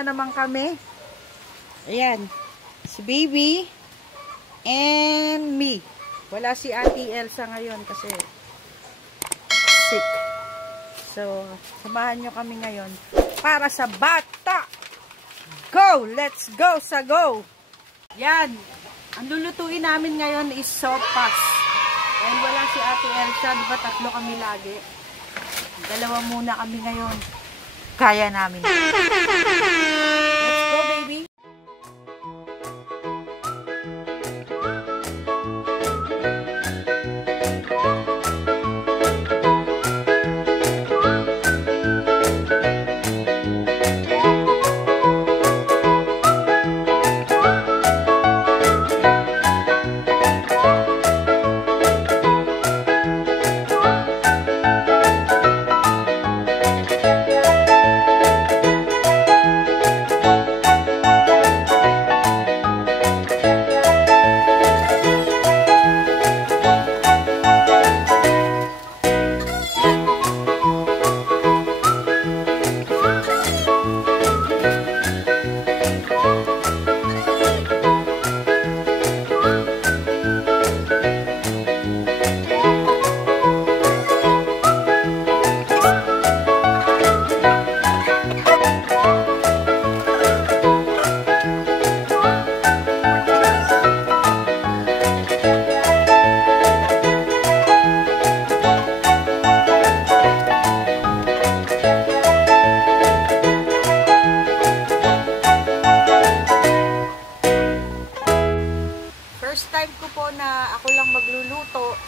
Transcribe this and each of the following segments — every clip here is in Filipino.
na naman kami. Ayan. Si baby and me. Wala si Ate Elsa ngayon kasi sick. So, samahan nyo kami ngayon para sa bata. Go! Let's go sa go! Yan. Ang lulutuin namin ngayon is sopas. And wala si Ate Elsa. Diba tatlo kami lagi? Dalawa muna kami ngayon. Kaya namin. Let's go, baby! First time ko po na ako lang magluluto.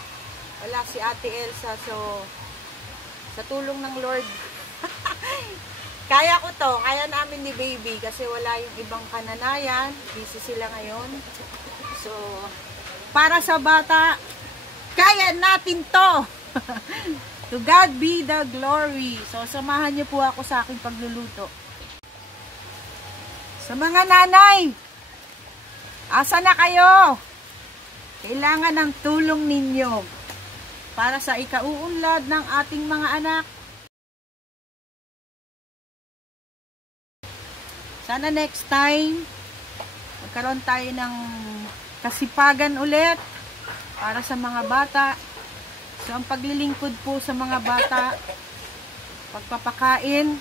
Wala si Ate Elsa. So, sa tulong ng Lord, kaya ko to. Kaya namin ni baby kasi wala yung ibang kananayan. Busy sila ngayon. So, para sa bata, kaya natin to. To God be the glory. So, samahan niyo po ako sa aking pagluluto. Sa mga nanay, asa na kayo? Kailangan ng tulong ninyo para sa ikauunlad ng ating mga anak. Sana next time, magkaroon tayo ng kasipagan ulit para sa mga bata. So, ang paglilingkod po sa mga bata, pagpapakain,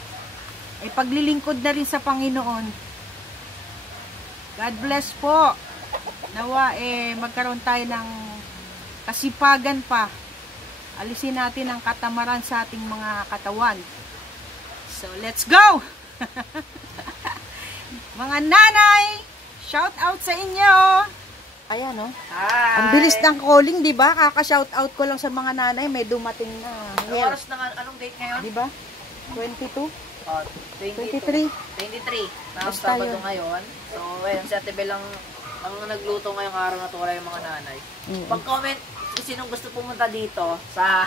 ay paglilingkod na rin sa Panginoon. God bless po. Nawa magkaroon tayo ng kasipagan pa. Alisin natin ang katamaran sa ating mga katawan. So, let's go! Mga nanay, shout out sa inyo! Ayan, no? Hi! Ang bilis ng calling, di ba? Kaka-shout out ko lang sa mga nanay. May dumating na. Oras na, anong date ngayon? Di ba? 22? 23. 23. Na Sabado ngayon. So, ayun, si Ate Bel ang nagluto ngayong araw na to, wala yung mga nanay. Pag-comment kung sinong gusto pumunta dito sa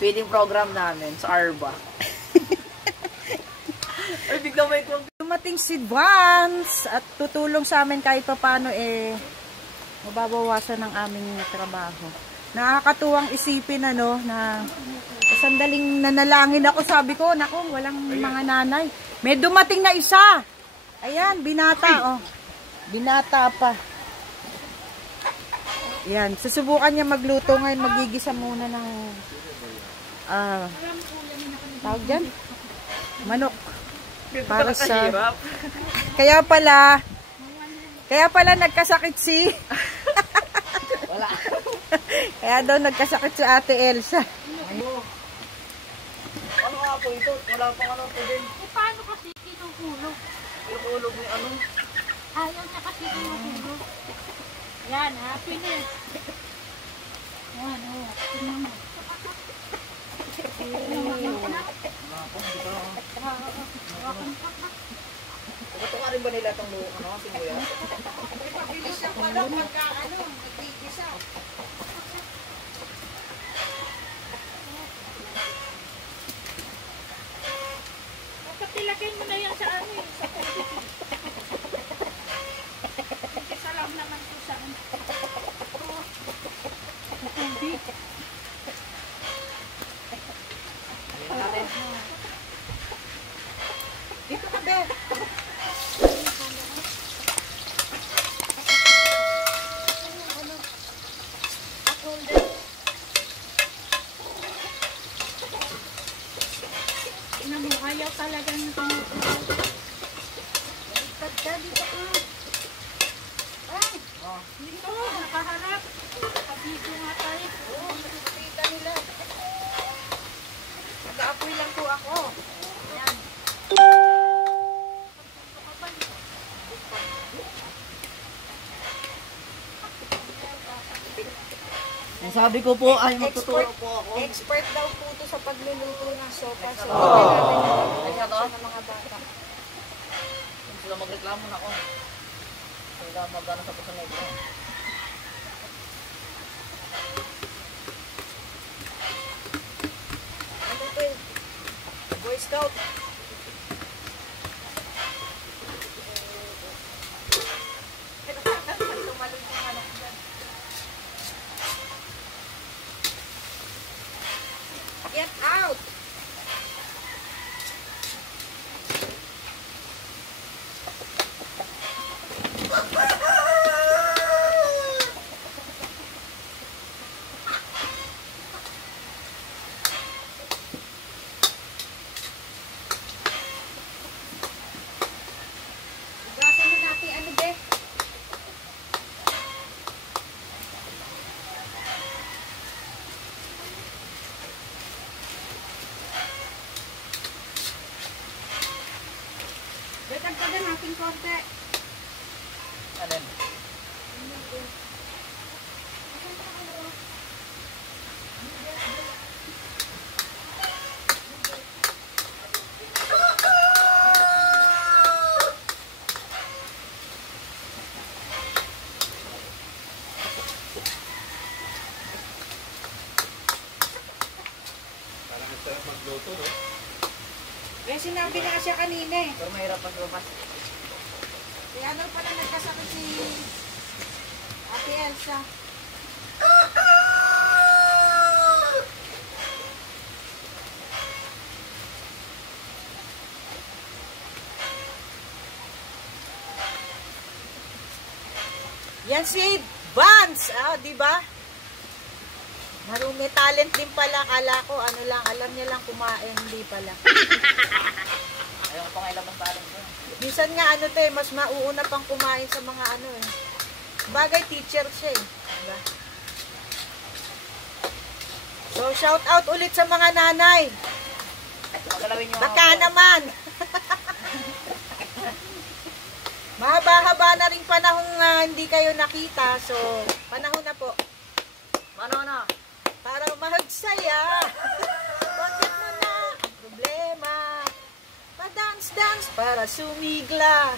feeding program namin, sa Arba. Ay, bigla may dumating si Vance at tutulong sa amin kahit pa paano mababawasan ng aming trabaho. Nakakatuwang isipin na sandaling nanalangin ako, sabi ko, naku, walang mga nanay. May dumating na isa. Ayan, binata, oh. Binata pa. Yan, susubukan niya magluto ngayon, magigisa muna ng tawag dyan? Manok. Para sa kaya pala nagkasakit si wala. Kaya daw nagkasakit si Ate Elsa. Ano nga po ito? Wala pang ano po din. Paano kasi kinukulog? Kinukulog ni ano? Ayaw niya kasi kinukulog. Yan, happiness. Yan, o. Tingnan mo. Ito nga rin ba nila itong singuyas? Pabilis ang pala pagka nagigisa. Kapilagay mo na yan sa sa isa lang naman ko sa tubig. Dito ka, Beth. Ayaw talagang tinutulog. Pagka dito ka. Ay! Oh. Dito, nakaharap. Nakabito nga tayo. Oo, nakikita nila. Nag-aapoy lang po ako. Ayan. Ang sabi ko po ay magtuturo po ako. Expert daw po ito sa pagluluto ng sopa. So, Ay, natin ito? ng mga bata. Kung sila magreklamo na ako. Sila magano sa puso negro. Ano ito eh? Boy Scout. Tumalon yung anak dyan. Get out! Igasan mo natin ano be? Betagtagan natin konti. Alin? Kaya sinabi na siya kanina eh. Pero mahirap pa lumabas. Kaya ano pala nagkasakit si Ate Elsa. Yan si Vance, di ba? Marumi talent din pala, kala ko ano lang, alam niya lang kumain, hindi pala. Ayaw ko pang ilabas talent ko. Minsan nga ano te, mas mauuna pang kumain sa mga ano eh. Bagay teacher siya eh. Diba? So shout out ulit sa mga nanay. Magalawin yung Baka naman. Mahaba-haba na rin panahon na hindi kayo nakita. So panahon na po. Ano na? Para mahagsaya. Bakit mo na ang problema? Pa-dance-dance para sumigla.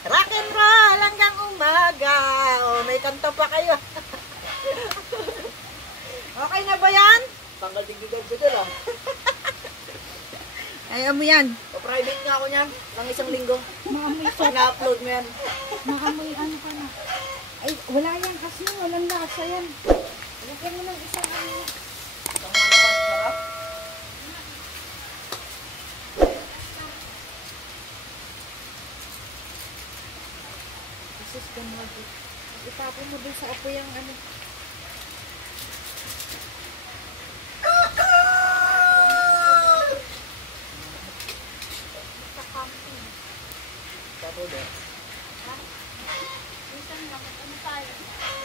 Rock and roll hanggang umaga. Oh, may kanta pa kayo. Okay na ba yan? Tanggal digdigad ko dyan ah. Ayaw mo yan. Pa-private nga ako niyan. Nang isang linggo. Maamoy Pag na-upload mo yan. Maamoy ano ka na. Ay, wala yan kasi. Walang lasa yan. Lagyan mo ng isang ano. Isang ano naman, sarap. Jesus, ganun. Itapon mo dun sa apoy yung ano. Sa camping. Tapos eh. Minsan lang, ano tayo?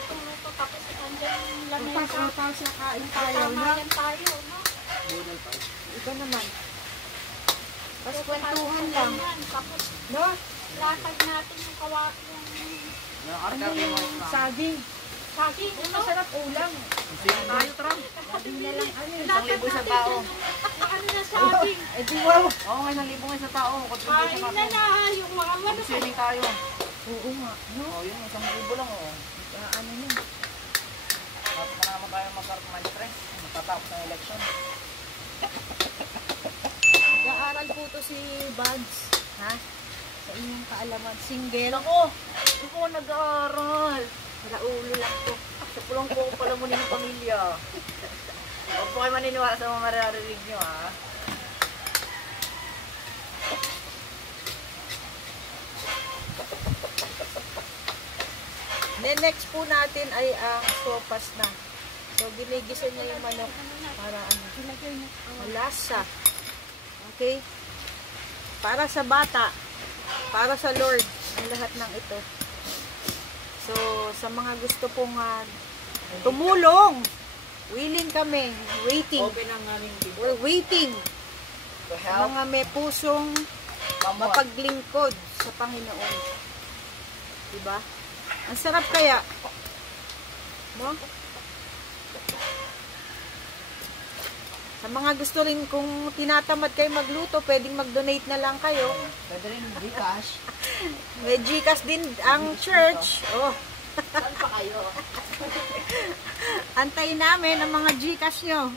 Tuluto tapos andyan yung lamesa. Pagkataw sa kain tayo, no? Tamayan tayo, no? Budal pa. Iba naman. Tapos kwentuhan lang. Yan, tapos No? latag natin yung kawaki yung Yung Ano arka yung mo na. saging? saging, ano? Masarap ulam. Sige tayo, Tram. Saging na lang ano eh. 1,000 isang tao. Yung ano na saging. Eh di wow. Oo, 1,000 nga isang tao. Contribution Kain na natin. na, yung mga ano. Swimming tayo. Oo nga. No? Oo, yun. 1,000 lang oh. Ano yun? Tapos na naman tayo magkaroon ng stress. Matatapos ng election. Nag-aaral po to si Buds. Ha? Sa inyong kaalaman. Single. Ako! Ako nag-aaral. Raulo lang to. Sa pulong ko pala muna ng pamilya. Huwag po kayo maniniwala sa mga maririnig nyo ha. Next po natin ay ang sopas na. So, ginigisa niya yung manok para ano, Ilagay mo. malasa. Okay? Para sa bata, para sa Lord, ang lahat ng ito. So, sa mga gusto pong tumulong, willing kami, waiting. Open ang aming bibig. We're waiting. To Sa help. mga may pusong mapaglingkod sa Panginoon. Diba? Ang sarap kaya. No? Sa mga gusto rin, kung tinatamad kayo magluto, pwedeng mag-donate na lang kayo. Pwede rin Gcash. May Gcash din ang church. Oh. Saan pa kayo? Antayin namin ang mga Gcash nyo.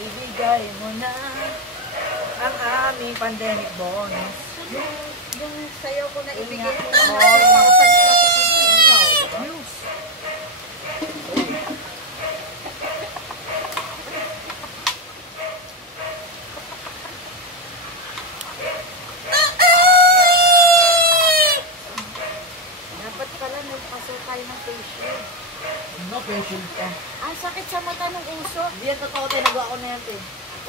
Ibigay mo na ang aming pandemic bonus. Yung sayo ko na ibigay mo Ingat. na Oo. 4,000 plus Views. Ang sakit sa mata ng uso. Hindi yan totoo tayo, nagawa ko na yan tayo.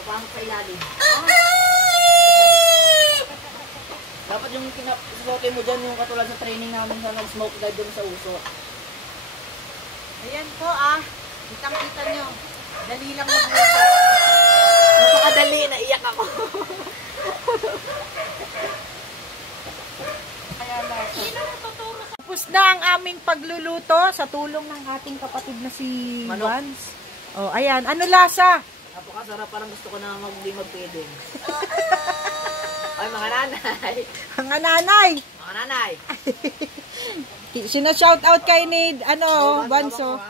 Papasok sa ilalim. Dapat yung kinasukote mo dyan, yung katulad sa training namin sa nag-smoke dive dun sa uso. Ayan po kitang-kita nyo. Dali lang magluto. Napakadali, naiyak ako. Tapos na ang aming pagluluto sa tulong ng ating kapatid na si Manok. Vance. Oh, ayan. Ano lasa? Napakasarap, parang gusto ko na magpeding. Ay, mga nanay. Mga nanay. Mga nanay. Sina-shout out kay ni Banso.